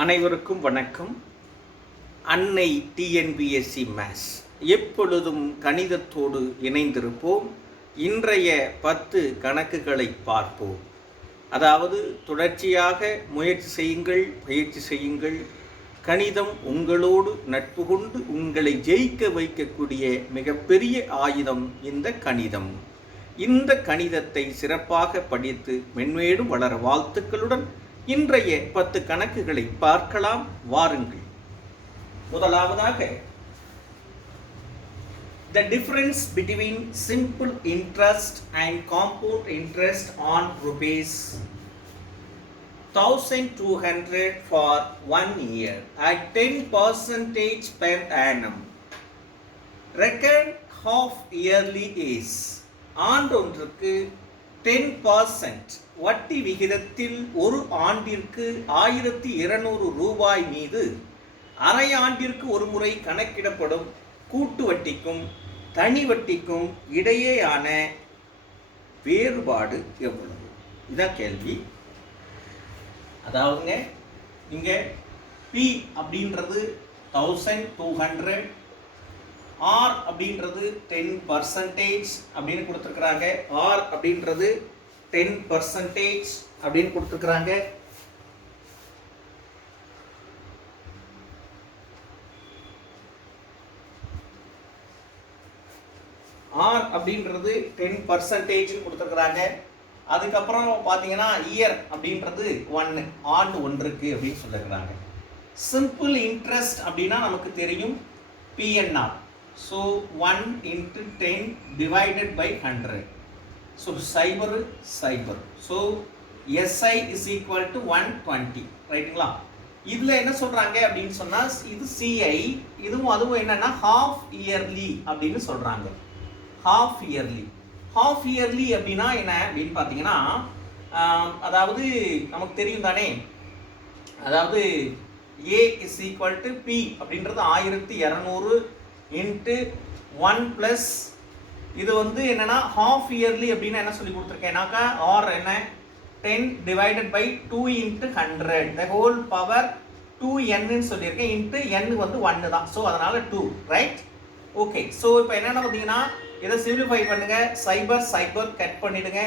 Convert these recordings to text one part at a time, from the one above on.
அனைவருக்கும் வணக்கம். அன்னை டிஎன்பிஎஸ்சி மேத்ஸ் எப்பொழுதும் கணிதத்தோடு இணைந்திருப்போம். இன்றைய 10 கணக்குகளை பார்ப்போம். அதாவது தொடர்ச்சியாக முயற்சி செய்யுங்கள், பயிற்சி செய்யுங்கள். கணிதம் உங்களோடு நட்பு கொண்டு உங்களை ஜெயிக்க வைக்கக்கூடிய மிகப்பெரிய ஆயுதம் இந்த கணிதம். இந்த கணிதத்தை சிறப்பாக படித்து மென்மேலும் வளர வாழ்த்துக்களுடன் இன்றைய 10 கணக்குகளை பார்க்கலாம். வாருங்கள். முதலாவதாக, the difference between simple interest and compound interest on rupees 1200 for 1 year at 10% per annum. Reckon half yearly is. ஆண்டொன்றுக்கு 10% வட்டி விகிதத்தில் ஒரு ஆண்டிற்கு 1200 ரூபாய் மீது அரை ஆண்டிற்கு ஒரு முறை கணக்கிடப்படும் கூட்டு வட்டிக்கும் தனி வட்டிக்கும் இடையேயான வேறுபாடு எவ்வளவு? இதான் கேள்வி. அதாவதுங்க, இங்கே P அப்படின்றது 1200, R அப்படின்றது 10% அப்படின்னு கொடுத்துருக்குறாங்க. R அப்படின்றது 10% அப்படின்னு கொடுத்துருக்குறாங்க. R அப்படின்றது 10% கொடுத்துருக்குறாங்க. அதுக்கப்புறம் பார்த்தீங்கன்னா இயர் அப்படின்றது 1, ஆண்டு ஒன்றுக்கு அப்படின்னு சொல்லிருக்கிறாங்க. சிம்பிள் இன்ட்ரெஸ்ட் அப்படின்னா நமக்கு தெரியும் PNR. So 1 × 10 divided by 100. So சைபர். So SI is equal to 120. ரைட்டுங்களா? இதில் என்ன சொல்கிறாங்க அப்படின்னு சொன்னால், இது CI, இதுவும் அதுவும் என்னென்னா ஹாஃப் இயர்லி அப்படின்னு சொல்கிறாங்க. ஹாஃப் இயர்லி அப்படின்னா என்ன அப்படின்னு பார்த்தீங்கன்னா, அதாவது நமக்கு தெரியும் தானே, அதாவது A is equal to P அப்படின்றது 1200 × 1 + இது வந்து என்னன்னா ஹாஃப் இயர்லி அப்படின்னு என்ன சொல்லி கொடுத்துருக்கேன்னாக்கா, ஆர் என்ன 10 divided by 2 × 100 the whole power 2n சொல்லியிருக்கேன். இன்ட்டு n வந்து 1 தான். ஸோ அதனால 2, ரைட்? ஓகே. ஸோ இப்போ என்னென்ன பார்த்தீங்கன்னா, இதை சிம்பிளிஃபை பண்ணுங்க. சைபர் கட் பண்ணிடுங்க.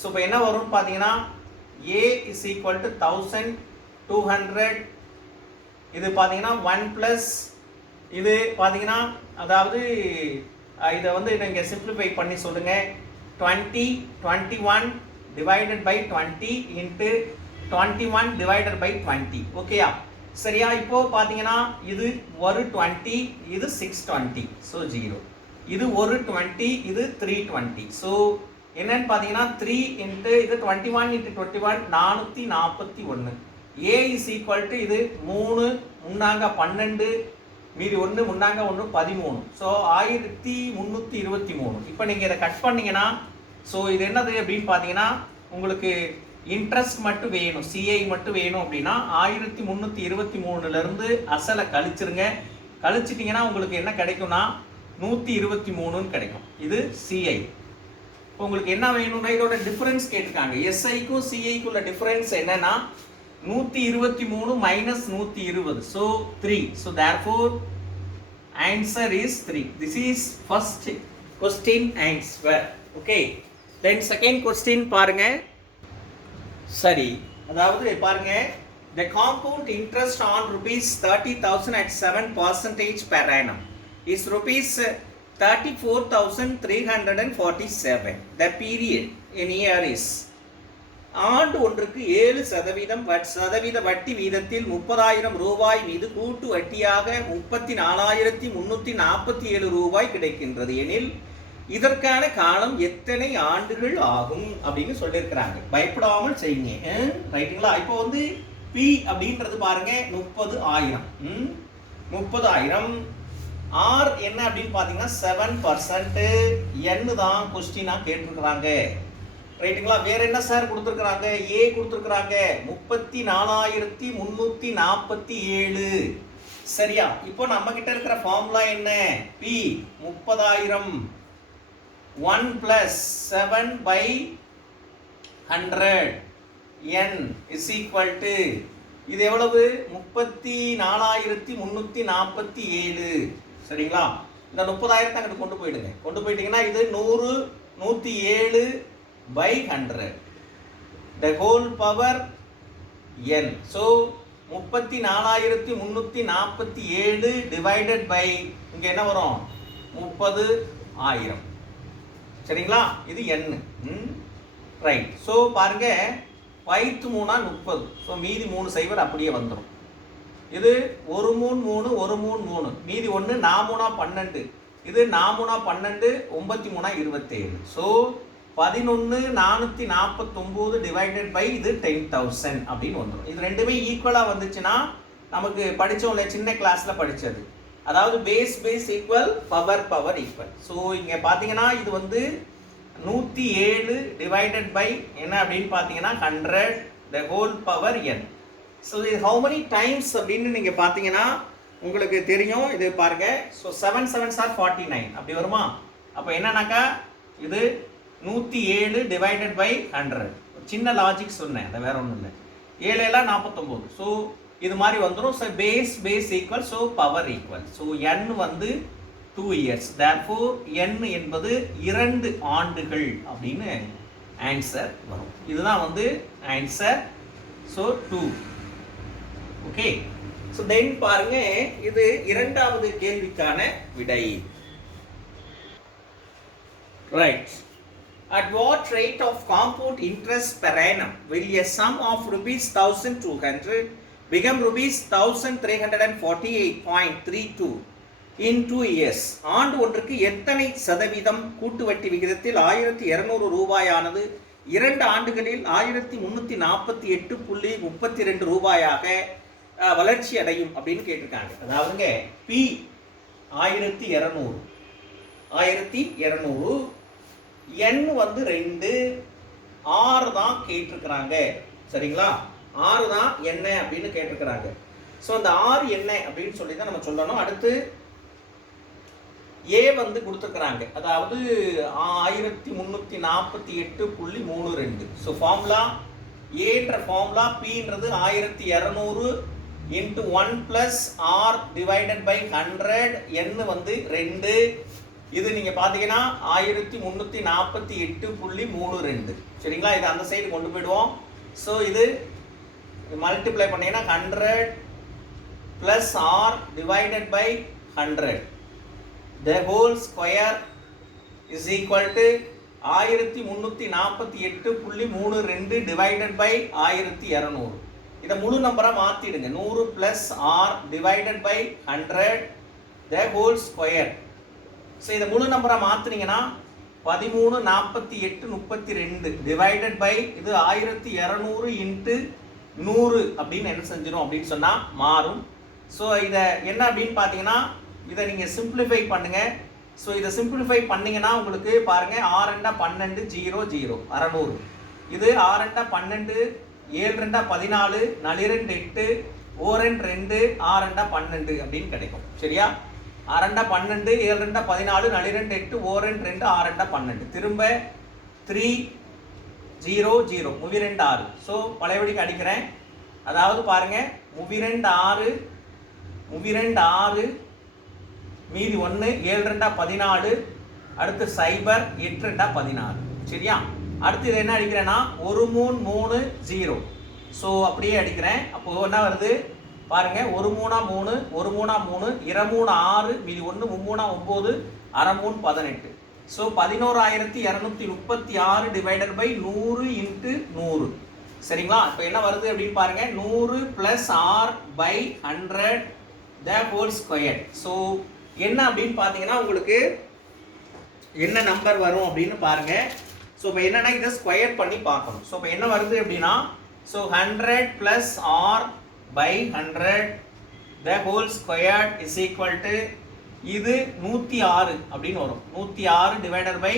ஸோ இப்போ என்ன வரும்னு பார்த்தீங்கன்னா, A is equal to 1200. இது பார்த்தீங்கன்னா 1 + இது பார்த்தீங்கன்னா, அதாவது இதை வந்து நீங்கள் சிம்பிளிஃபை பண்ணி சொல்லுங்க. 21 divided by 20 × 21 divided by 20. ஓகேயா? சரியா? இப்போ பார்த்தீங்கன்னா இது ஒரு 20, இது 620. ஸோ 0. இது ஒரு 20, இது 320. ஸோ என்னன்னு பார்த்தீங்கன்னா 3 × இது 21 × 21 441. A is equal to இது 3 முன்னாங்க 12, மீதி 1 முன்னாங்க 1 13. ஸோ 1323. இப்போ நீங்கள் இதை கட் பண்ணிங்கன்னா, ஸோ இது என்னது அப்படின்னு பார்த்தீங்கன்னா, உங்களுக்கு இன்ட்ரெஸ்ட் மட்டும் வேணும், CI மட்டும் வேணும் அப்படின்னா 1323லேருந்து அசலை கழிச்சிருங்க. கழிச்சிட்டிங்கன்னா உங்களுக்கு என்ன கிடைக்கும்னா 123ன்னு கிடைக்கும். இது CI. இப்போ உங்களுக்கு என்ன வேணும்னா, இதோட டிஃபரன்ஸ் கேட்டிருக்காங்க. SIக்கும் CIக்குள்ள டிஃபரன்ஸ் என்னன்னா 123 - 120. So 3. So therefore answer is 3. This is first question answer. Okay. Then second question பாருங்க. சரி, அதாவது பாருங்க, the compound interest on rupees 30,000 at 7% per annum is rupees 34,347. The period in year is. ஆண்டு ஒன்றுக்கு 7% வட்டி வீதத்தில் 30,000 ரூபாய் மீது கூட்டு வட்டியாக 34,347 ரூபாய் கிடைக்கின்றது எனில் இதற்கான காலம் எத்தனை ஆண்டுகள் ஆகும் அப்படின்னு சொல்லியிருக்கிறாங்க. பயப்படாமல் செய்யுங்க, ரைட்டுங்களா? இப்போ வந்து P அப்படின்றது பாருங்க 30,000. 30,000. R என்ன அப்படின்னு பார்த்தீங்கன்னா 7%. N தான் கொஸ்டினா கேட்டிருக்கிறாங்க. ரைட்டுங்களா? வேற என்ன சார் கொடுத்துருக்குறாங்க? A கொடுத்துருக்குறாங்க 34,347. சரியா? இப்போ நம்ம கிட்ட இருக்கிற ஃபார்முலா என்ன? P 30,000 1 + 7/100 n is equal to இது எவ்வளவு 34,347. சரிங்களா? இந்த 30,000 அங்கிட்டு கொண்டு போயிடுங்க. கொண்டு போயிட்டீங்கன்னா இது 100 107/100 the whole power n. so 34,347 divided by இங்க என்ன வரும் 30,000. சரிங்களா? இது n. ரைட். ஸோ பாருங்க 5 3 30. ஸோ மீதி 3 சைவர் அப்படியே வந்துடும். இது 1 3 3 1 3 3 மீதி 1 4 3 12. இது 4 3 12 9 3 27. ஸோ 11,449 டிவைடட் பை இது 10,000 அப்படின்னு வந்துடும். இது ரெண்டுமே ஈக்குவலாக வந்துச்சுன்னா நமக்கு படித்தோம்ல சின்ன கிளாஸில் படித்தது, அதாவது base equal power equal. So இங்கே பார்த்தீங்கன்னா இது வந்து 107 டிவைடட் பை என்ன அப்படின்னு பார்த்தீங்கன்னா 100 the whole power n. So இது how many times அப்படின்னு நீங்கள் பார்த்தீங்கன்னா உங்களுக்கு தெரியும். இது பாருங்க. ஸோ 7 7s are 49 அப்படி வருமா? அப்போ என்னன்னாக்கா இது 107 டிவைடட் பை 100. சின்ன லாஜிக் சொன்னேன், அது வேற ஒன்றும் இல்லை. 7 எல்லாம் 49. ஸோ இது மாதிரி வந்துடும். So base equal, so power equal. So n வந்து 2 years. therefore n என்பது 2 ஆண்டுகள் அப்படின்னு ஆன்சர் வரும். இதுதான் வந்து answer. So 2. Okay. So then பாருங்க, இது இரண்டாவது கேள்விக்கான விடை. Right. At what rate of compound interest per annum will a sum of rupees 1,200 become rupees 1,348.32 in 2 years? ஆண்டு ஒன்றுக்கு எத்தனை சதவீதம் கூட்டு வட்டி விகிதத்தில் 1,200 ரூபாயானது 2 ஆண்டுகளில் 1,348.32 ரூபாயாக வளர்ச்சி அடையும் அப்படின்னு கேட்டிருக்காங்க. அதாவதுங்க பி 1,200 n வந்து 2 r தான் கேட்டிருக்கிறாங்க. சரிங்களா? r தான் என்ன அப்படின்னு கேட்டிருக்கிறாங்க. ஸோ அந்த r என்ன அப்படின்னு சொல்லி தான் நம்ம சொல்லணும். அடுத்து a வந்து கொடுத்துருக்குறாங்க, அதாவது 1,348.32. ஸோ ஃபார்முலா ஏன்ற ஃபார்முலா pன்றது 1,200 into 1 plus r divided by 100. n வந்து 2. இது நீங்க பாத்தீங்கன்னா 1,348.32. சரிங்களா? இது அந்த சைடு கொண்டு போயிடுவோம். ஸோ இது மல்டிப்ளை பண்ணீங்கன்னா 100 plus r divided by 100 the whole square is equal to 1,348.32 divided by 1,200. இதை முழு நம்பரா மாத்திடுங்க. 100 plus r divided by 100 the whole square. So இதை முழு நம்பரா மாத்தினீங்கன்னா 13,48,32 டிவைடட் பை இது 1,200 இன்ட்டு 100 அப்படின்னு என்ன செஞ்சிடும் அப்படின்னு சொன்னா மாறும். ஸோ இதை என்ன அப்படின்னு பார்த்தீங்கன்னா இதை நீங்க சிம்பிளிஃபை பண்ணுங்க. ஸோ இதை சிம்பிளிஃபை பண்ணீங்கன்னா உங்களுக்கு பாருங்க 6 2 12 0 0 600. இது 6 2 12 7 2 14 4 2 8 1 2 6 2 12 அப்படின்னு கிடைக்கும். சரியா? 6 2 12 7 2 14 4 2 8 1 2 6 2 12 திரும்ப 3 0 0 மூவி 2 6. ஸோ பழையபடிக்கு அடிக்கிறேன். அதாவது பாருங்க மூவி 2 6 மீதி 1 7 2 14 அடுத்து 0 8 2 16. சரியா? அடுத்து இது என்ன அடிக்கிறேன்னா 1 3 3 0. ஸோ அப்படியே அடிக்கிறேன். அப்போ என்ன வருது பாருங்க 1 3 3 1 3 3 2 3 6 மீதி 1 3 9 அரை 3 18. So 11,236 divided by 100 into 100. சரிங்களா? இப்போ என்ன வருது அப்படின்னு பாருங்க 100 plus r by 100 the whole square. So என்ன அப்படின்னு பார்த்தீங்கன்னா உங்களுக்கு என்ன நம்பர் வரும் அப்படின்னு பாருங்க. ஸோ இப்போ என்னன்னா இதை ஸ்கொயர் பண்ணி பார்க்கணும். ஸோ இப்போ என்ன வருது அப்படின்னா so 100 plus R by 100 the whole squared is equal to இது 106 அப்படின்னு வரும். 106 divided by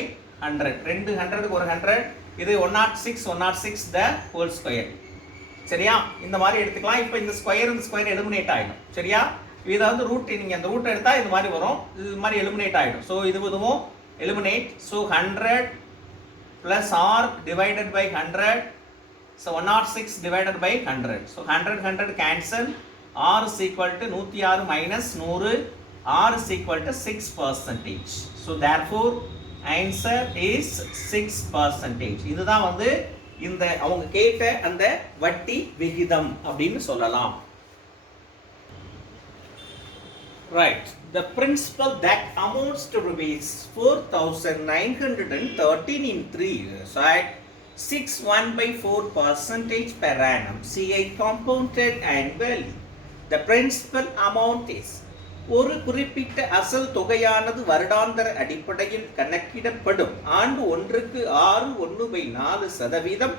100. 200க்கு ஒரு 100. இது 106 the whole square. சரியா? இந்த மாதிரி எடுத்துக்கலாம். இப்போ இந்த ஸ்கொயர் எலிமினேட் ஆயிடும். சரியா? இதை வந்து ரூட் நீங்க அந்த ரூட் எடுத்தா இது மாதிரி வரும். இது மாதிரி எலிமினேட் ஆயிடும். ஸோ இதுவும் eliminate. So 100 plus r divided by 100 So 106 divided by 100. So 100 cancel. R is equal to 106 minus 100. R is equal to 6%. So therefore answer is 6%. இதுதான் வந்து இந்த அவங்க கேட்ட அந்த வட்டி விகிதம் அப்படின்னு சொல்லலாம். Right. The principal that amounts to rupees 4,913 in 3 years at 6.1/4% per annum CI compounded annually. The principal amount is ஒரு குறிப்பிட்ட அசல் தொகையானது வருடாந்திர அடிப்படையில் கணக்கிடப்படும். ஆண்டு ஒன்றுக்கு 6.1/4%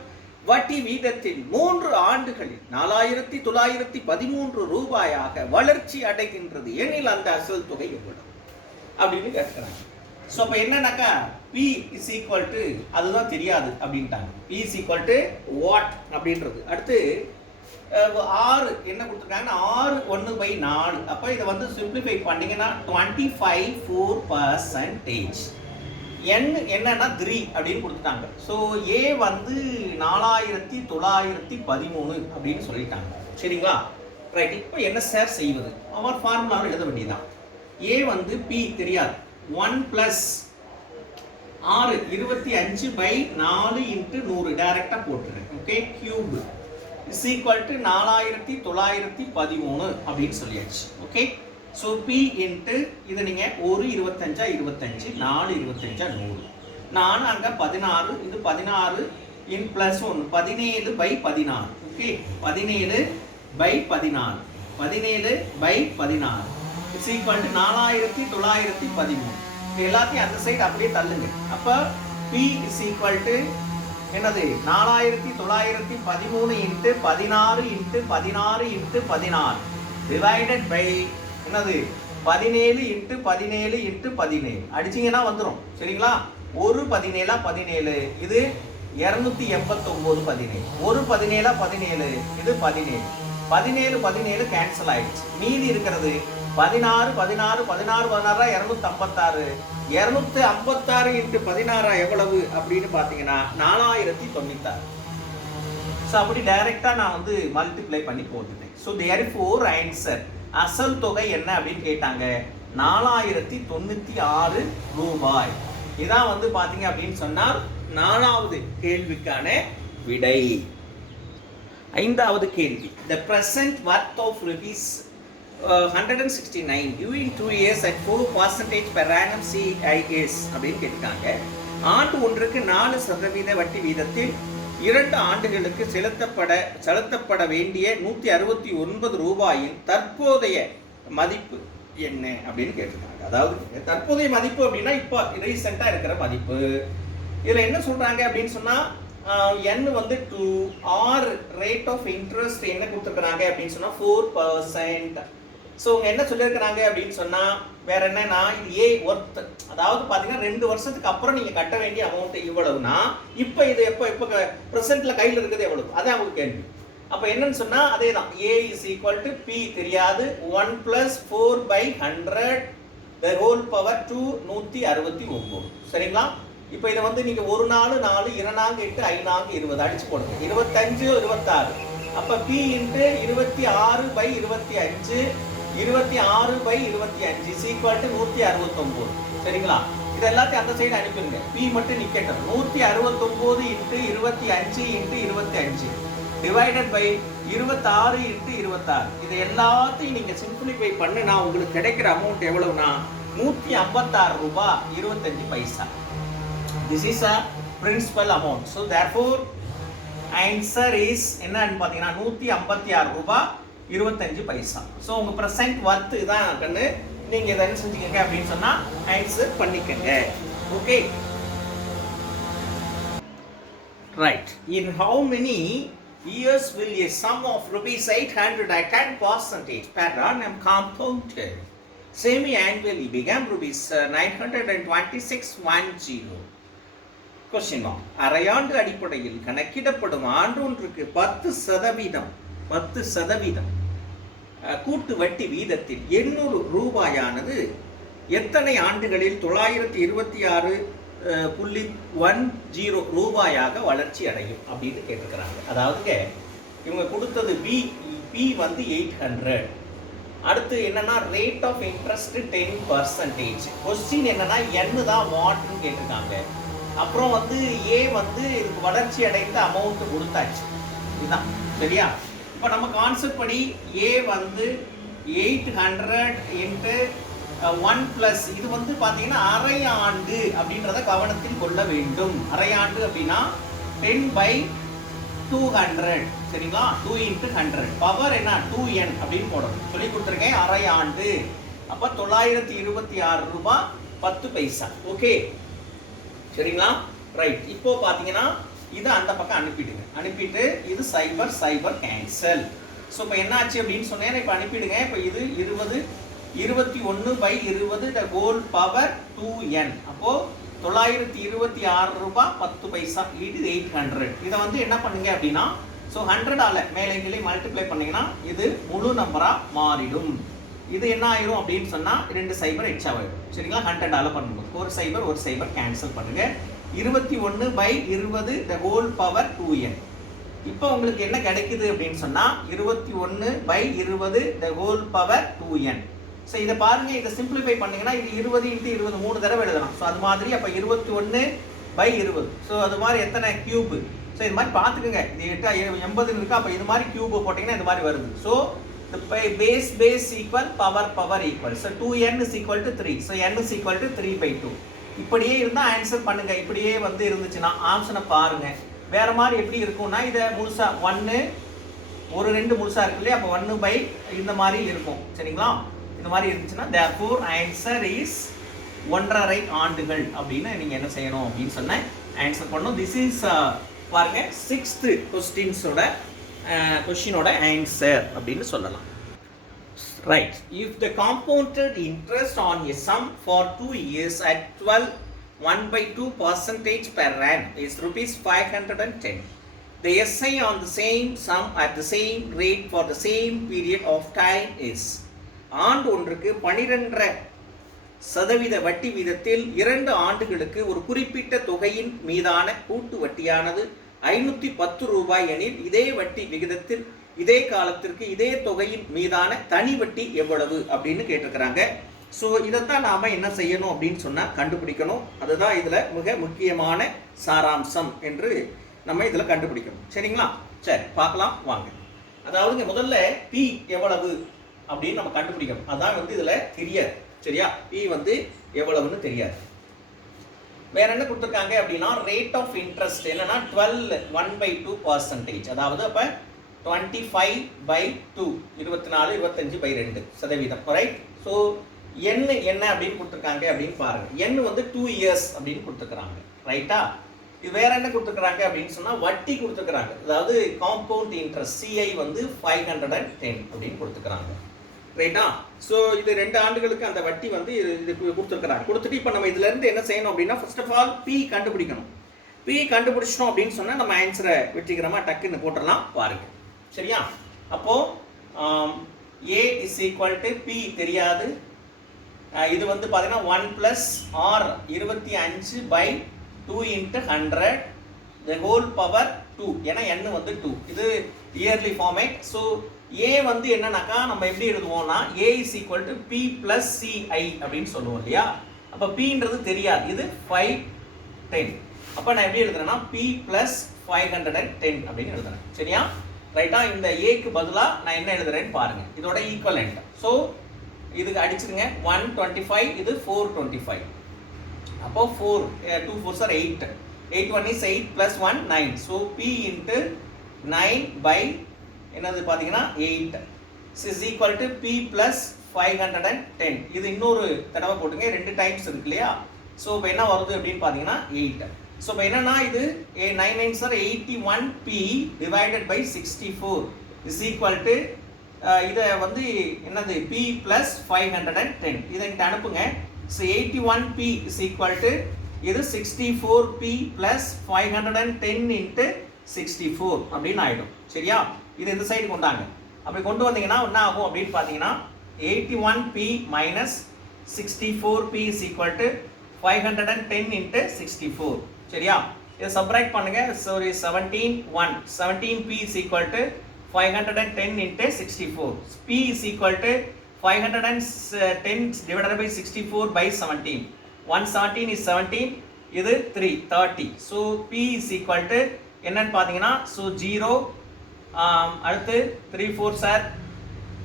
வட்டி வீதத்தில் 3 ஆண்டுகளில் 4,913 ரூபாயாக வளர்ச்சி அடைகின்றது எனில் அந்த அசல் தொகை எவ்வளவு அப்படின்னு கேட்கிறாங்க. ஸோ அப்போ என்னன்னாக்கா P இஸ் ஈக்குவல் டு அதுதான் தெரியாது அப்படின்ட்டாங்க. P is equal to what அப்படின்றது. அடுத்து 6 என்ன கொடுத்துருக்காங்கன்னா 6.1/4. அப்போ இதை வந்து சிம்பிளிஃபை பண்ணிங்கன்னா 25.4%. N என்னன்னா 3 அப்படின்னு கொடுத்துட்டாங்க. ஸோ A வந்து 4,913 அப்படின்னு சொல்லிட்டாங்க. சரிங்களா? ரைட். இப்போ என்ன சார் செய்வது? அவர் ஃபார்முலாவில் எழுத வேண்டியதான். A வந்து P தெரியாது. 1 + 6 25/4 × 100 டைரக்டாக போட்டுருங்க. Okay, cube is equal to 4,913 அப்படின்னு சொல்லியாச்சு. ஓகே, ஸோ P இன்ட்டு இதை நீங்கள் 1 25 25 4 25 100. நான் அங்கே 16, இது 16 in plus 1 17/16. Okay, 17/16 17/16 it's equal to 4,913. இது எல்லாத்தையும் அந்த சைடு அப்படியே தள்ளுங்க. அப்போ P இஸ் ஈக்குவல் டு என்னது 4,913 into 16 into 16 into 16 divided by என்னது 17 இன்ட்டு 17 இன்ட்டு 17 அடிச்சிங்கன்னா வந்துடும். சரிங்களா? ஒரு 17 17 இது 289 17 ஒரு 17 17 இது 17 17 17 கேன்சல் ஆயிடுச்சு. மீதி இருக்கிறது 16 16 16 16 256 256 இன்ட்டு 16 எவ்வளவு அப்படின்னு பார்த்தீங்கன்னா 4,096. ஸோ அப்படி டைரெக்டாக நான் வந்து மல்டிப்ளை பண்ணி போட்டுட்டேன். ஸோ தேர்ஃபோர் ஆன்சர் அசல் தொகை என்ன அப்படின்னு கேட்டாங்க 4,096 ரூபாய். இதான் வந்து பார்த்தீங்க அப்படின்னு சொன்னால் 4வது கேள்விக்கான விடை. 5வது கேள்வி, the present worth of rupees 169 due in 2 years at 4% per annum CIS அப்படின்னு கேட்டாங்க. ஆண்டு ஒன்றுக்கு 4% வட்டி வீதத்தில் 2 ஆண்டுகளுக்கு செலுத்தப்பட வேண்டிய 169 ரூபாயின் தற்போதைய மதிப்பு என்ன அப்படின்னு கேட்டிருக்காங்க. அதாவது தற்போதைய மதிப்பு அப்படின்னா இப்போ ரீசெண்டாக இருக்கிற மதிப்பு. இதில் என்ன சொல்கிறாங்க அப்படின்னு சொன்னால் N வந்து 2 R ரேட் ஆஃப் இன்ட்ரெஸ்ட் என்ன கொடுத்துருக்குறாங்க அப்படின்னு சொன்னால் 4%. ஸோ என்ன சொல்லியிருக்கிறாங்க அப்படின்னு சொன்னால் வேற என்னன்னா இது A ஒர்த், அதாவது பார்த்தீங்கன்னா 2 வருஷத்துக்கு அப்புறம் நீங்கள் கட்ட வேண்டிய அமௌண்ட் இவ்வளவுனா இப்போ இது எப்போ ப்ரெசென்ட்ல கையில் இருக்குது எவ்வளவு, அதான் அவங்களுக்கு கேள்வி. அப்போ என்னன்னு சொன்னால் அதே தான் A is equal to P தெரியாது 1 + 4/100 the whole power 2 169. சரிங்களா? இப்போ இதை வந்து நீங்கள் 1 4 4 2 4 8 5 4 20 அடிச்சு போடுங்க. 25 26. அப்போ P into 26/25 26/25 is equal to 169. சரிங்களா? இது எல்லாத்தையும் அந்த சைடு அனுப்பிடுங்க. P மட்டும் நிக்கட்டும். 169 into 25 into 25 divided by 26 into 26. இது எல்லாத்தையும் நீங்கள் சிம்பிளிஃபை பண்ணினா உங்களுக்கு கிடைக்கிற அமௌண்ட் எவ்வளவுனா 156 ரூபாய் 25 பைசா. This is a principal amount. So therefore answer is என்னன்னு பார்த்தீங்கன்னா 156 ரூபாய் 25 பைசா. ஸோ உங்க ப்ரெசென்ட் ஒர்த் இதான் கண்ணு. நீங்க இதை என்ன செஞ்சுக்கங்க அப்படின்னு சொன்னா ஆன்சர் பண்ணிக்கங்க. Okay, right. In how many years will a sum of rupees 800 at 10% per annum compounded semi-annually become rupees 926.10? Question mark. அரையாண்டு அடிப்படையில் கணக்கிடப்படும் ஆண்டொன்றுக்கு 10% கூட்டு வட்டி வீதத்தில் 800 ரூபாயானது எத்தனை ஆண்டுகளில் 926 0.10 ரூபாயாக வளர்ச்சி அடையும் அப்படின்னு கேட்டிருக்கிறாங்க. அதாவதுங்க இவங்க கொடுத்தது பி வந்து 800. அடுத்து என்னன்னா ரேட் ஆஃப் இன்ட்ரெஸ்ட் 10%. கொஸ்டின் என்னன்னா என்ன தான் வாட்னு கேட்டிருக்காங்க. அப்புறம் வந்து ஏ வந்து இதுக்கு வளர்ச்சி அடைந்த அமௌண்ட் கொடுத்தாச்சு. இதுதான் சரியா. இப்போ நம்ம கான்செப்ட் படி ஏ வந்து 800 இன்ட்டு 1 + இது வந்து பார்த்தீங்கன்னா அரை ஆண்டு அப்படின்றத கவனத்தில் கொள்ள வேண்டும். அரை ஆண்டு அப்படின்னா 10/200 சரிங்களா. 2 × 100 பவர் என்ன 2n அப்படின்னு போடணும் சொல்லி கொடுத்துருக்கேன். அரை ஆண்டு அப்போ 926 ரூபாய் 10 பைசா. ஓகே சரிங்களா. ரைட். இப்போ பார்த்தீங்கன்னா இதை அந்த பக்கம் அனுப்பிடுங்க. அனுப்பிட்டு இது 0 கேன்சல். ஸோ இப்போ என்ன ஆச்சு அப்படின்னு சொன்னேன். இப்போ அனுப்பிடுங்க. இப்போ இது 21/20 த ஹோல் பவர் 2n. அப்போது 926 ரூபாய் 10 பைசா. இது 800. இதை வந்து என்ன பண்ணுங்க அப்படின்னா ஸோ 100ஆல் மேலே கீழே மல்டிப்ளை பண்ணிங்கன்னா இது முழு நம்பராக மாறிடும். இது என்ன ஆயிரும் அப்படின்னு சொன்னால் 2 0 எக்ஸ்ட்ரா ஆயிடும் சரிங்களா. 100ஆல் பண்ணும்போது ஒரு 0 கேன்சல் பண்ணுங்க. 21/20 த ஹோல் பவர் 2n. இப்போ உங்களுக்கு என்ன கிடைக்குது அப்படின்னு சொன்னால் 21/20 the whole power 2n. So இதை பாருங்க. இதை சிம்பிளிஃபை பண்ணீங்கன்னா இது 20 × 20 3 தடவை எழுதலாம். ஸோ அது மாதிரி அப்போ 21/20. ஸோ அது மாதிரி எத்தனை கியூப். ஸோ இது மாதிரி பார்த்துக்குங்க. இது 80 இருக்கு. அப்போ இது மாதிரி கியூப் போட்டிங்கன்னா இது மாதிரி வருது. So base equal power equal. So 2n is equal to 3. So n is equal to 3/2. இப்படியே இருந்தால் ஆன்சர் பண்ணுங்க. இப்படியே வந்து இருந்துச்சுன்னா ஆப்ஷனை பாருங்க. வேற மாதிரி எப்படி இருக்கும்னா இதை முழுசா 1 ஒரு 2 முழுசா இருக்கு இல்லையா. அப்போ 1/ இந்த மாதிரி இருக்கும் சரிங்களா. இந்த மாதிரி இருந்துச்சுன்னா therefore answer is 1.5 ஆண்டுகள் அப்படின்னு நீங்க என்ன செய்யணும் அப்படின்னு சொன்ன ஆன்சர் பண்ணணும். திஸ் இஸ் பாருங்க 6th கொஸ்டினோட ஆன்சர் அப்படின்னு சொல்லலாம். Right. If the compounded interest on a some for 2 years at 1/2% per annum is ₹510. The SI on the same sum at the same rate for the same period of time is. ஆண்டு ஒன்றுக்கு 12% வட்டி வீதத்தில் 2 ஆண்டுகளுக்கு ஒரு குறிப்பிட்ட தொகையின் மீதான கூட்டு வட்டியானது 510 ரூபாய் எனில் இதே வட்டி விகிதத்தில் இதே காலத்திற்கு இதே தொகையின் மீதான தனி வட்டி எவ்வளவு அப்படின்னு கேட்டிருக்கிறாங்க. ஸோ இதைத்தான் நாம் என்ன செய்யணும் அப்படின்னு சொன்னால் கண்டுபிடிக்கணும். அதுதான் இதில் மிக முக்கியமான சாராம்சம் என்று நம்ம இதில் கண்டுபிடிக்கணும் சரிங்களா. சரி பார்க்கலாம் வாங்க. அதாவது முதல்ல பி எவ்வளவு அப்படின்னு நம்ம கண்டுபிடிக்கணும். அதான் வந்து இதில் தெரியாது சரியா. பி வந்து எவ்வளவுன்னு தெரியாது. வேற என்ன கொடுத்துருக்காங்க அப்படின்னா ரேட் ஆஃப் இன்ட்ரெஸ்ட் என்னன்னா 1/2%. அதாவது அப்போ 25/2 24/25/2% ரைட். ஸோ என்ன அப்படின்னு கொடுத்துருக்காங்க அப்படின்னு பாருங்க. என் வந்து 2 years அப்படின்னு கொடுத்துருக்காங்க ரைட்டா. இது வேற என்ன கொடுத்துருக்காங்க அப்படின்னு சொன்னால் வட்டி கொடுத்துருக்காங்க. அதாவது காம்பவுண்ட் இன்ட்ரெஸ்ட் சிஐ வந்து 510 அப்படின்னு கொடுத்துருக்காங்க ரைட்டா. ஸோ இது 2 ஆண்டுகளுக்கு அந்த வட்டி வந்து இது கொடுத்துருக்காங்க. கொடுத்துட்டு இப்போ நம்ம இதுல இருந்து என்ன செய்யணும் அப்படின்னா ஃபர்ஸ்ட் ஆஃப் ஆல் பி கண்டுபிடிக்கணும். பி கண்டுபிடிச்சிட்டோம் அப்படின்னு சொன்னால் நம்ம ஆன்சரை வெற்றிகரமாக டக்குன்னு போட்டுடலாம் பாருங்க சரியா. அப்போ ஏ இஸ் ஈக்குவல் டு பி தெரியாது. இது வந்து பார்த்தீங்கன்னா 1 + r 25/2 × 100 the whole power 2. ஏன்னா n வந்து 2. இது இயர்லி ஃபார்மேட். ஸோ ஏ வந்து என்னன்னாக்கா நம்ம எப்படி எழுதுவோம்னா a is equal to p + ci அப்படின்னு சொல்லுவோம் இல்லையா. அப்போ pன்றது தெரியாது. இது 510. அப்போ நான் எப்படி எழுதுறேன்னா p + 510 அப்படின்னு எழுதுறேன் சரியா. ரைட்டா. இந்த ஏக்கு பதிலாக நான் என்ன எழுதுறேன்னு பாருங்க. இதோட ஈக்குவலண்ட். ஸோ இதுக்கு அடிச்சிருங்க 125. இது 425. அப்போ 4 2 4s are 8. 8 1 is 8 + 1 9. So p × 9/ என்னது பார்த்தீங்கன்னா 8 is equal to p + 510. இது இன்னொரு தடவை போட்டுங்க. 2 டைம்ஸ் இருக்கு இல்லையா. ஸோ இப்போ என்ன வருது அப்படின்னு பார்த்தீங்கன்னா 8. ஸோ இப்போ என்னன்னா இது 9 9s are 81p / 64 is equal to இதை வந்து என்னது p + 510. இதை இங்கிட்ட அனுப்புங்க. So 81p is equal to இது 64p + 510 × 64 அப்படின்னு ஆகிடும் சரியா. இது இந்த சைடு கொண்டாங்க. அப்படி கொண்டு வந்தீங்கன்னா என்ன ஆகும் அப்படின்னு பார்த்தீங்கன்னா 81p - 64p is equal to 510 into 64. சரியா? இதை சப்ராக்ட் பண்ணுங்க. sorry 17p is equal to 510 into 64. p is equal to 510 divided by 64 by 17. 117 is 17. இது 30. so p is equal to என்னன்னு பாத்தீங்கன்னா so 0 அடுத்து 3 4s are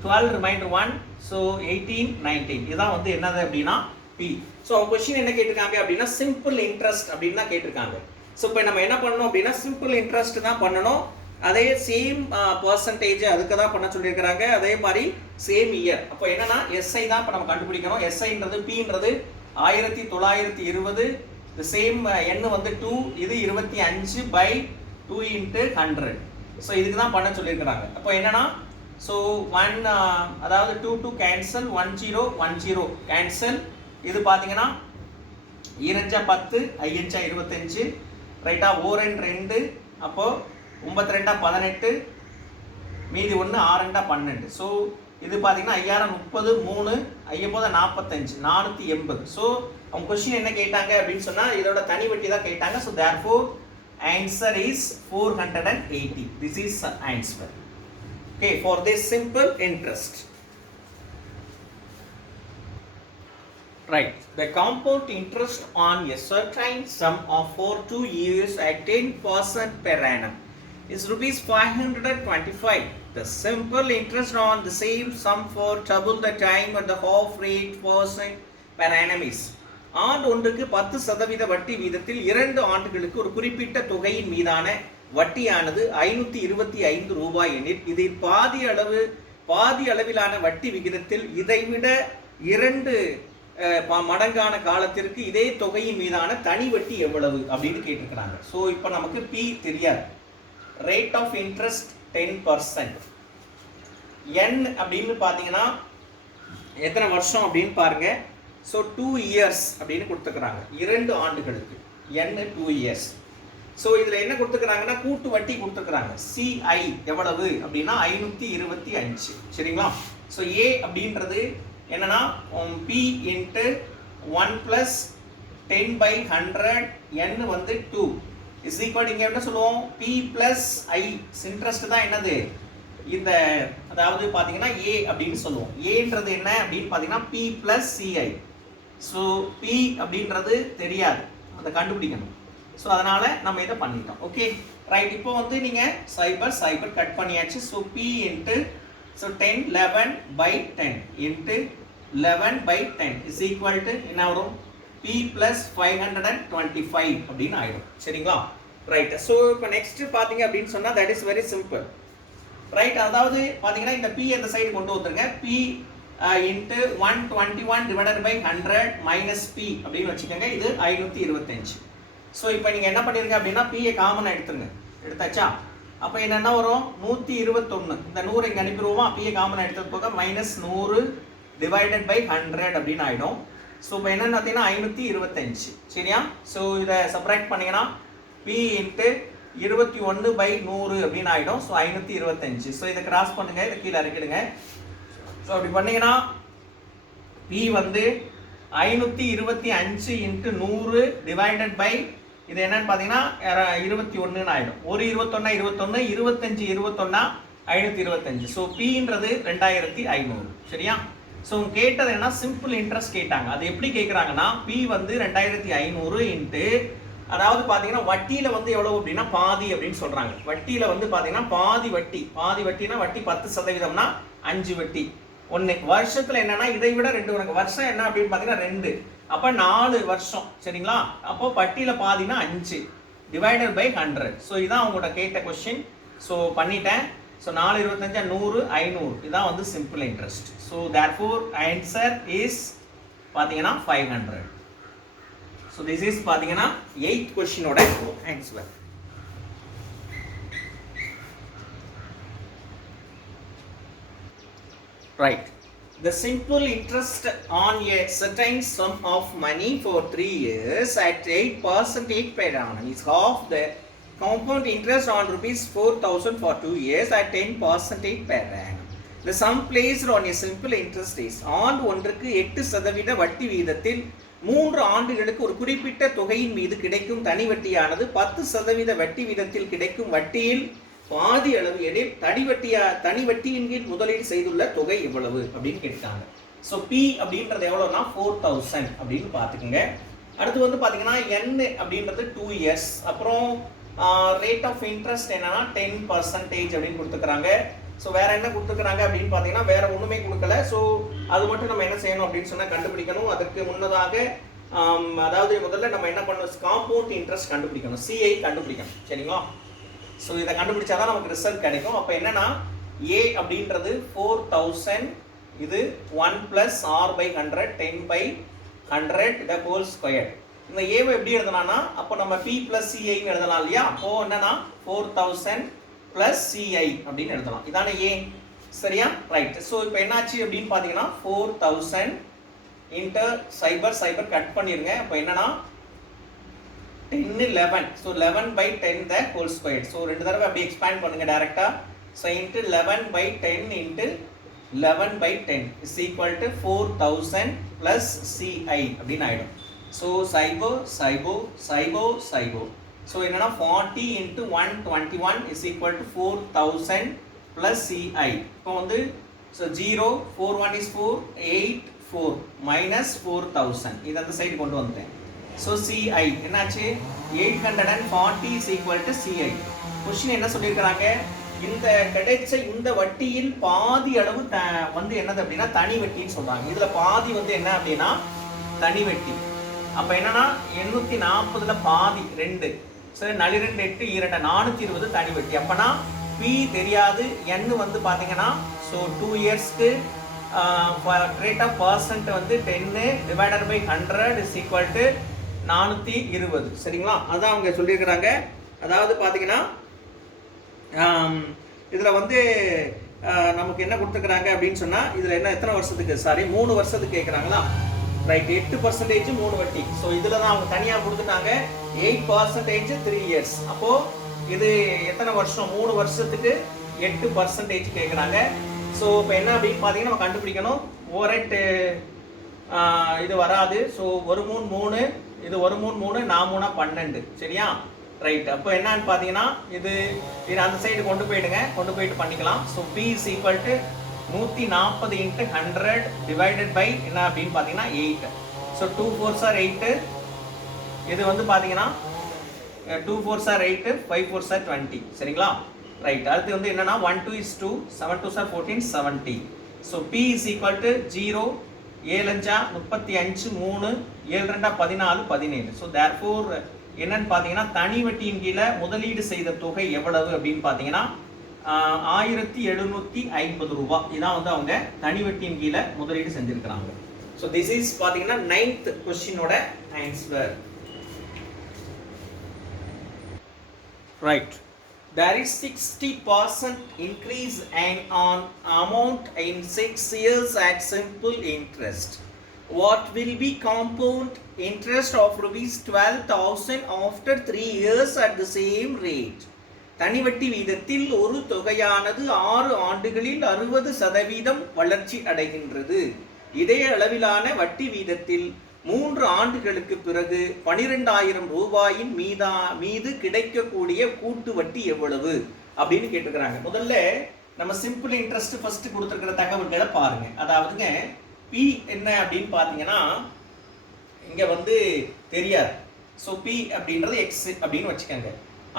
12 remainder 1 so 18 19 இதான் வந்து என்னது அப்படின்னா p. so क्वेश्चन என்ன கேட்டிருக்காங்க அப்படின்னா சிம்பிள் இன்ட்ரஸ்ட் அப்படின்னு தான் கேட்டிருக்காங்க. so இப்போ நம்ம என்ன பண்ணணும் அப்படின்னா சிம்பிள் இன்ட்ரஸ்ட் தான் பண்ணணும். அதே சேம் பர்சன்டேஜ் அதுக்கு தான் பண்ண சொல்லியிருக்கிறாங்க. அதே மாதிரி சேம் இயர். அப்போ என்னன்னா எஸ்ஐ தான் இப்போ நம்ம கண்டுபிடிக்கணும். எஸ்ஐன்றது பின்றது 1920. the சேம் எண் வந்து 2 இது 25 by 2 into 100. ஸோ இதுக்கு தான் பண்ண சொல்லியிருக்கிறாங்க. அப்போ என்னன்னா ஸோ 1 அதாவது 2 2 கேன்சல் 10 10 கேன்சல். இது பார்த்தீங்கன்னா 2 10 5 25 ரைட்டா 4 2 அப்போ 9 2 18 மீதி 1 6 2 12. ஸோ இது பார்த்தீங்கன்னா 5030 3 45 480. ஸோ அவங்க கொஸ்டின் என்ன கேட்டாங்க அப்படின்னு சொன்னால் இதோட தனி வட்டி தான் கேட்டாங்க. So therefore answer is 480. this is answer. okay, for this simple interest. right, the compound interest on a certain sum of for 2 years at 10% per annum is rupees 525. the simple interest on the same sum for double the time at the half rate percent per annum is ஆண்டு ஒன்றுக்கு 10% வட்டி வீதத்தில் 2 ஆண்டுகளுக்கு ஒரு குறிப்பிட்ட தொகையின் மீதான வட்டியானது 525 ரூபாய் எனில் இதில் பாதி அளவிலான வட்டி விகிதத்தில் இதைவிட 2 மடங்கான காலத்திற்கு இதே தொகையின் மீதான தனி வட்டி எவ்வளவு அப்படின்னு கேட்டிருக்கிறாங்க. ஸோ இப்போ நமக்கு பி தெரியாது. Rate of interest 10%. n அப்படின்னு பார்த்தீங்கன்னா எத்தனை வருஷம் அப்படின்னு பாருங்க. ஸோ 2 years அப்படின்னு கொடுத்துக்கிறாங்க 2 ஆண்டுகளுக்கு n 2 years. ஸோ இதில் என்ன கொடுத்துக்கிறாங்கன்னா கூட்டு வட்டி கொடுத்துக்கிறாங்க. CI எவ்வளவு அப்படின்னா 525. சரிங்களா? ஸோ ஏ அப்படின்றது என்னன்னா P இன்ட்டு 1 + 10 by 100 n வந்து 2 இஸ் ஈக்குவல் இங்கே என்ன சொல்லுவோம் P + I இன்ட்ரெஸ்ட் தான் என்னது இந்த அதாவது பார்த்தீங்கன்னா ஏ அப்படின்னு சொல்லுவோம். ஏன்றது என்ன அப்படின்னு பார்த்தீங்கன்னா P + CI. ஸோ P அப்படின்றது தெரியாது, அதை கண்டுபிடிக்கணும். ஸோ அதனால நம்ம இதை பண்ணிட்டோம். Okay right. இப்போ வந்து நீங்கள் சைபர் கட் பண்ணியாச்சு. So P into so 10 11 by 10 into 11 by 10 is equal to என்ன வரும் P plus 525 அப்படின்னு ஆயிடும். சரிங்களா? ரைட். ஸோ இப்போ நெக்ஸ்ட் பார்த்தீங்க அப்படின்னு சொன்னால் that is very simple. Right. அதாவது பார்த்தீங்கன்னா இந்த P அந்த சைடு கொண்டு வந்துருங்க. P into 121 divided by 100 minus P அப்படின்னு வச்சுக்கோங்க. இது 525. ஸோ இப்போ நீங்கள் என்ன பண்ணிருங்க அப்படின்னா P காமனாக எடுத்துருங்க. எடுத்தாச்சா? அப்போ என்னென்ன வரும் 121. இந்த 100 இங்கே அனுப்பிடுவோமா? P காமனாக எடுத்தது போக மைனஸ் 100 divided by 100 அப்படின்னு ஆகிடும். ஸோ இப்போ என்னென்னு பார்த்தீங்கன்னா 525. சரியா? ஸோ இதை சப்ராக்ட் பண்ணிங்கன்னா P இன்ட்டு 21 by 100 அப்படின்னு ஆகிடும். ஸோ 525. ஸோ இதை கிராஸ் பண்ணுங்கள், இதை கீழே இறக்கிடுங்க. ஸோ அப்படி பண்ணிங்கன்னா P வந்து 525 இன்ட்டு 100 டிவைடட் பை இது என்னன்னு பார்த்தீங்கன்னா 21 ஆகிடும். ஒரு 21 21 25 21 525. ஸோ Pன்றது 2500. சரியா? ஸோ கேட்டது என்ன சிம்பிள் இன்ட்ரெஸ்ட் கேட்டாங்க. அது எப்படி கேட்குறாங்கன்னா P வந்து 2500 இன்ட்டு அதாவது பார்த்தீங்கன்னா வட்டியில் வந்து எவ்வளோ அப்படின்னா பாதி அப்படின்னு சொல்கிறாங்க. வட்டியில் வந்து பார்த்தீங்கன்னா பாதி வட்டினா வட்டி 10%னா 5 வட்டி 1 வருஷத்தில் என்னன்னா இதை விட 2 உனக்கு வருஷம் என்ன அப்படின்னு பார்த்தீங்கன்னா 2 அப்போ 4 வருஷம். சரிங்களா? அப்போ வட்டியில் பாதினா 5 டிவைடட் பை 100. ஸோ இதான் அவங்களோட கேட்ட கொஸ்டின். ஸோ பண்ணிட்டேன். ஸோ 4 25 100 500 இதான் வந்து simple interest. So therefore answer is பார்த்தீங்கன்னா 500. ஸோ திஸ் இஸ் பார்த்தீங்கன்னா 8th கொஸ்டினோட answer. Right. The simple interest on a certain sum of money for 3 years at 8% per annum is half the compound interest on rupees 4000 for 2 years at 10% per annum. The sum placed on a simple interest is ஆண்டு ஒன்றுக்கு 8% வட்டி வீதத்தில் 3 ஆண்டுகளுக்கு ஒரு குறிப்பிட்ட தொகையின் மீது கிடைக்கும் தனி வட்டியானது 10% வட்டி வீதத்தில் கிடைக்கும் வட்டியில் பாதி அளவு எனில் தனி வட்டியின் கீழ் முதலீடு செய்துள்ள தொகை எவ்வளவு அப்படின்னு கேட்டாங்க. ஸோ பி அப்படின்றது எவ்வளோனா 4000 அப்படின்னு பார்த்துக்குங்க. அடுத்து வந்து பார்த்தீங்கன்னா n அப்படின்றது 2 years. அப்புறம் ரேட் ஆஃப் இன்ட்ரெஸ்ட் என்னன்னா 10% அப்படின்னு கொடுத்துக்கிறாங்க. ஸோ வேற என்ன கொடுத்துக்கிறாங்க அப்படின்னு பார்த்தீங்கன்னா வேற ஒன்றுமே கொடுக்கல. ஸோ அது மட்டும் நம்ம என்ன செய்யணும் அப்படின்னு சொன்னால் கண்டுபிடிக்கணும். அதற்கு முன்னதாக அதாவது முதல்ல நம்ம என்ன பண்ணணும், காம்பவுண்ட் இன்ட்ரெஸ்ட் கண்டுபிடிக்கணும், சிஐ கண்டுபிடிக்கணும். சரிங்களா? ஸோ இதை கண்டுபிடிச்சாதான் நமக்கு ரிசல்ட் கிடைக்கும். அப்போ என்னன்னா ஏ அப்படின்றது 4000, இது 1 + r/100 10/100 the whole square. இந்த ஏவை எப்படி எழுதலாம்னா அப்போ நம்ம p + ci எழுதலாம் இல்லையா? அப்போ என்னன்னா 4000 + ci அப்படின்னு எழுதலாம். இதானே ஏ, சரியா? ரைட். ஸோ இப்போ என்னாச்சு அப்படின்னு பார்த்தீங்கன்னா 4000 × 0 கட் பண்ணிருங்க. அப்போ என்னன்னா 10 11. So 11/10 the whole square. So 2 தடவை அப்படியே எக்ஸ்பேண்ட் பண்ணுங்க டைரக்டா. So into 11/10 into 11/10 is equal to 4000 plus ci அப்படின்னு ஆயிடும். ஸோ சைபோ சைபோ சைபோ சைபோ. ஸோ என்னன்னா 40 into 121 is equal to 4000 plus ci. இப்போ வந்து ஸோ 0 4 1 is 4 8 4 minus 4000 இது அந்த சைடு கொண்டு வந்துட்டேன். ஸோ ci என்னாச்சு 840 is equal to ci. Question என்ன சொல்லியிருக்கிறாங்க, இந்த கிடைச்ச இந்த வட்டியில் பாதி அளவு வந்து என்னது அப்படின்னா தனி வட்டின்னு சொல்றாங்க. இதுல பாதி வந்து என்ன அப்படின்னா தனி வட்டி. அப்ப என்னன்னா 840ல பாதி 2, சரி 4 2 8 2 420 தனி வட்டி. அப்பனா பி தெரியாது, n வந்து பாத்தீங்கன்னா ஸோ 2 இயர்ஸ்க்கு ரேட் ஆஃப் பர்சன்ட் வந்து 10 divided by 100 is equal to 420. சரிங்களா? அதான் அவங்க சொல்லியிருக்கிறாங்க. அதாவது பாத்தீங்கன்னா இதில் வந்து நமக்கு என்ன கொடுத்துக்கிறாங்க அப்படின்னு சொன்னால் இதில் என்ன எத்தனை வருஷத்துக்கு, சாரி 3 வருஷத்துக்கு கேட்குறாங்களா? ரைட். 8% 3 வட்டி. ஸோ இதில் தான் அவங்க தனியாக கொடுத்துட்டாங்க 8% 3 இயர்ஸ். அப்போது இது எத்தனை வருஷம், 3 வருஷத்துக்கு 8% கேட்குறாங்க. ஸோ இப்போ என்ன அப்படின்னு பார்த்தீங்கன்னா நம்ம கண்டுபிடிக்கணும். ஓரெட் இது வராது. ஸோ 1 3 3, இது 1 3 3, 4 3 12. சரியா? ரைட். அப்போ என்னன்னு பார்த்தீங்கன்னா இது அந்த சைடு கொண்டு போயிடுங்க, கொண்டு போயிட்டு பண்ணிக்கலாம். So P is equal to 140 × 100 divided by என்ன அப்படின்னு பார்த்தீங்கன்னா 8. ஸோ 2 4s are 8, இது வந்து பார்த்தீங்கன்னா 2 4s are 8, 5 4s are 20. சரிங்களா? ரைட். அடுத்து வந்து என்னன்னா 1 2 is 2, 7 2s are 14, 70. So P is equal to 0 7 5 35 3 7 2 14 17. So therefore என்னன்னு பார்த்தீங்கன்னா தனி வட்டியின் கீழே முதலீடு செய்த தொகை எவ்வளவு அப்படின்னு பார்த்தீங்கன்னா 1750 ரூபாய். இதான் வந்து அவங்க தனி வட்டியின் கீழே முதலீடு செஞ்சிருக்கிறாங்க. ஸோ திஸ் இஸ் பார்த்தீங்கன்னா 9th கொஸ்டினோட answer. Right. There is 60% increase on amount in 6 years at simple interest. What will be compound interest of rupees 12,000 after 3 years at the same rate? தனிவட்டி வீதத்தில் ஒரு தொகையானது 6 ஆண்டுகளில் 60% வளர்ச்சி அடைகின்றது. இதே அளவிலான வட்டி வீதத்தில் 3 ஆண்டுகளுக்கு பிறகு 12,000 ரூபாயின் மீது கிடைக்கக்கூடிய கூட்டு வட்டி எவ்வளவு அப்படின்னு கேட்டுக்கிறாங்க. முதல்ல நம்ம சிம்பிள் இன்ட்ரெஸ்ட் ஃபர்ஸ்ட் கொடுத்துருக்கிற தகவல்களை பாருங்க. அதாவதுங்க பி என்ன அப்படின்னு பார்த்தீங்கன்னா இங்கே வந்து தெரியாது. ஸோ பி அப்படின்றது எக்ஸ் அப்படின்னு வச்சுக்கோங்க.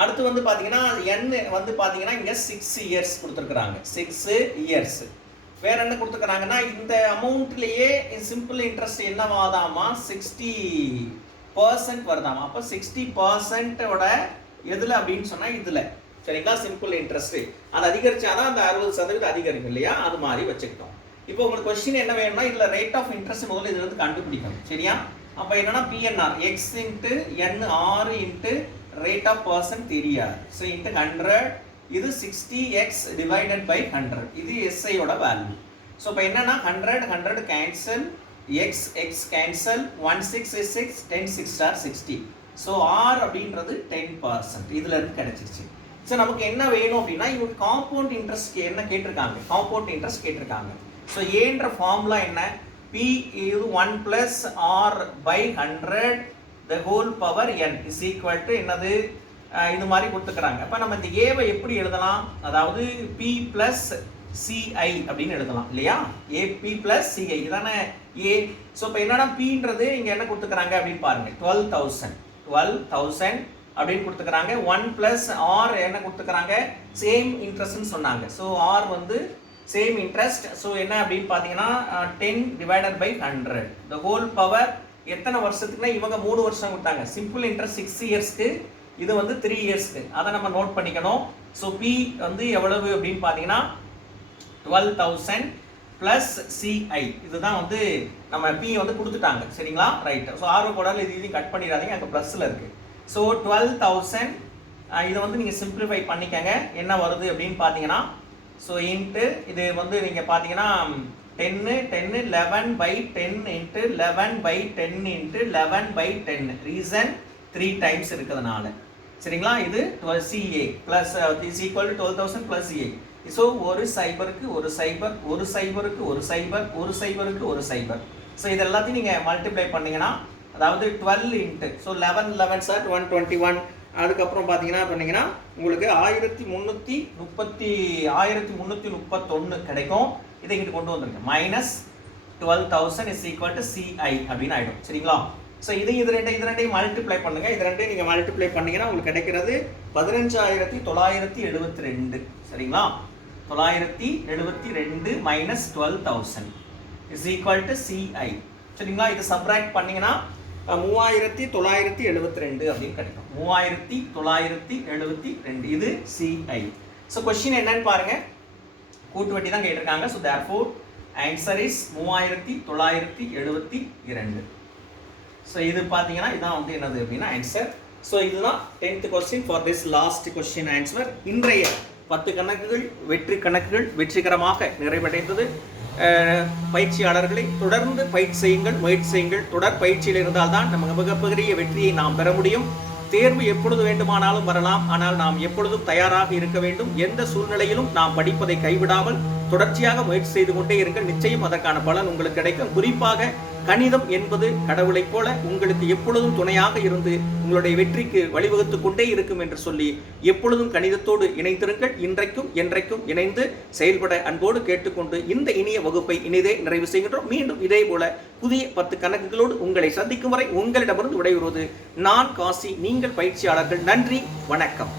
அடுத்து வந்து பார்த்தீங்கன்னா என் வந்து பார்த்தீங்கன்னா இங்கே 6 இயர்ஸ் கொடுத்துருக்குறாங்க, 6 இயர்ஸ். வேற என்ன கொடுத்துருக்குறாங்கன்னா இந்த அமௌண்ட்லேயே சிம்பிள் இன்ட்ரெஸ்ட் என்னவாதாமா 60% வருதாமா. அப்போ 60%ஓட எதில் அப்படின்னு சொன்னால் இதில். சரிங்களா? சிம்பிள் இன்ட்ரெஸ்ட் அது அதிகரிச்சாதான் அந்த 60% அதிகரிக்கும் இல்லையா? அது மாதிரி வச்சுக்கிட்டோம். இப்போ உங்களுக்கு கொஸ்டின் என்ன வேணும்னா இதில் ரேட் ஆஃப் இன்ட்ரெஸ்ட் முதல்ல இதில் இருந்து கண்டுபிடிக்கணும். சரியா? அப்போ என்னன்னா PNR X into N R into rate of percent தெரியாது. ஸோ இன்ட்டு 100, இது 60x டிவைடட் பை 100, இது எஸ்ஐயோட வேல்யூ. ஸோ இப்போ என்னன்னா 100 cancel, X cancel, 1 6 is 6, 10 6 are 60. So R அப்படின்றது 10%. இதுல இருந்து கிடைச்சிருச்சு. ஸோ நமக்கு என்ன வேணும் அப்படின்னா இவங்க காம்பவுண்ட் இன்ட்ரெஸ்ட் என்ன கேட்டிருக்காங்க, காம்பவுண்ட் இன்ட்ரெஸ்ட் கேட்டிருக்காங்க. ஸோ ஏன்ற ஃபார்முலா என்ன, P is 1 plus R by 100 the whole power n is equal to என்னது இது மாதிரி கொடுத்துக்கிறாங்க. அப்போ நம்ம இந்த ஏவை எப்படி எழுதலாம்? அதாவது P plus CI அப்படின்னு எழுதலாம் இல்லையா? AP plus CI இதானே A. ஸோ இப்போ என்னன்னா Pன்றது இங்கே என்ன கொடுத்துக்கிறாங்க அப்படின்னு பாருங்க, 12,000 அப்படின்னு கொடுத்துக்கிறாங்க. 1 plus R என்ன கொடுத்துக்கிறாங்க, சேம் இன்ட்ரெஸ்ட்னு சொன்னாங்க. ஸோ R வந்து சேம் இன்ட்ரெஸ்ட். ஸோ என்ன அப்படின்னு பார்த்தீங்கன்னா 10 divided by 100 the whole power எத்தனை வருஷத்துக்குன்னா இவங்க 3 வருஷம் கொடுத்தாங்க. சிம்பிள் இன்ட்ரெஸ்ட் 6 இயர்ஸ்க்கு, இது வந்து 3 இயர்ஸ்க்கு. அதை நம்ம நோட் பண்ணிக்கணும். ஸோ P வந்து எவ்வளவு அப்படின்னு பார்த்தீங்கன்னா 12,000 plus CI இதுதான் வந்து நம்ம P வந்து கொடுத்துட்டாங்க சரிங்களா, ரைட். ஸோ ஆர்வ கோடால் இது கட் பண்ணிடாதீங்க, அங்கே ப்ளஸில் இருக்குது. ஸோ 12,000 இதை வந்து நீங்கள் சிம்பிளிஃபை பண்ணிக்கங்க. என்ன வருது அப்படின்னு பார்த்தீங்கன்னா ஸோ இன்ட்டு இது வந்து நீங்கள் பார்த்தீங்கன்னா 10 11 by 10 into 11 by 10 into 11 by 10 reason 3 times இருக்கிறதுனால சரிங்களா. இது 12 CA plus is equal to 12,000 plus CA. So ஒரு சைபருக்கு ஒரு சைபர், ஒரு சைபருக்கு ஒரு சைபர், ஒரு சைபருக்கு ஒரு சைபர். ஸோ இது எல்லாத்தையும் நீங்கள் மல்டிப்ளை பண்ணிங்கன்னா அதாவது 12 இன்ட்டு ஸோ 11 சார் 121. அதுக்கப்புறம் பார்த்தீங்கன்னா சொன்னீங்கன்னா உங்களுக்கு 1331 கிடைக்கும். இதை இங்கிட்டு கொண்டு வந்துருங்க, minus 12,000 is equal to CI அப்படின்னு ஆகிடும் சரிங்களா. ஸோ இது ரெண்டையும் மல்டிப்ளை பண்ணுங்க. இது ரெண்டையும் நீங்கள் மல்டிப்ளை பண்ணீங்கன்னா உங்களுக்கு கிடைக்கிறது 15,972 சரிங்களா. 972 minus 12,000 is equal to CI சரிங்களா. இது சப்ராக்ட் பண்ணீங்கன்னா 3,972 அப்படின்னு கிடைக்கும். 3,972 இது CI. ஸோ கொஸ்டின் என்னன்னு பாருங்க, கூட்டு வட்டி தான் கேட்டிருக்காங்க. So therefore answer is 3,972. So இது பார்த்தீங்கன்னா இதான் வந்து என்னது அப்படின்னா ஆன்சர். ஸோ இதுதான் 10th question for this last question answer. இன்றைய 10 கணக்குகள் வெற்றி கணக்குகள் வெற்றிகரமாக நிறைவடைந்தது. பயிற்சியாளர்களை தொடர்ந்து பயிற்சி செய்யுங்கள், முயற்சி செய்யுங்கள். தொடர் பயிற்சியில் இருந்தால்தான் நம்ம மிகப்பெரிய வெற்றியை நாம் பெற முடியும். தேர்வு எப்பொழுது வேண்டுமானாலும் வரலாம், ஆனால் நாம் எப்பொழுதும் தயாராக இருக்க வேண்டும். எந்த சூழ்நிலையிலும் நாம் படிப்பதை கைவிடாமல் தொடர்ச்சியாக முயற்சி செய்து கொண்டே இருங்கள். நிச்சயம் அதற்கான பலன் உங்களுக்கு கிடைக்கும். குறிப்பாக கணிதம் என்பது கடவுளைப் போல உங்களுக்கு எப்பொழுதும் துணையாக இருந்து உங்களுடைய வெற்றிக்கு வழிவகுத்து கொண்டே இருக்கும் என்று சொல்லி எப்பொழுதும் கணிதத்தோடு இணைந்திருங்கள். இன்றைக்கும் என்றைக்கும் இணைந்து செயல்பட அன்போடு கேட்டுக்கொண்டு இந்த இனிய வகுப்பை இனிதே நிறைவு செய்கின்றோம். மீண்டும் இதே போல புதிய 10 கணக்குகளோடு உங்களை சந்திக்கும் வரை உங்களிடமிருந்து விடைபெறுவது நான் காசி, நீங்கள் பயிற்சியாளர்கள். நன்றி, வணக்கம்.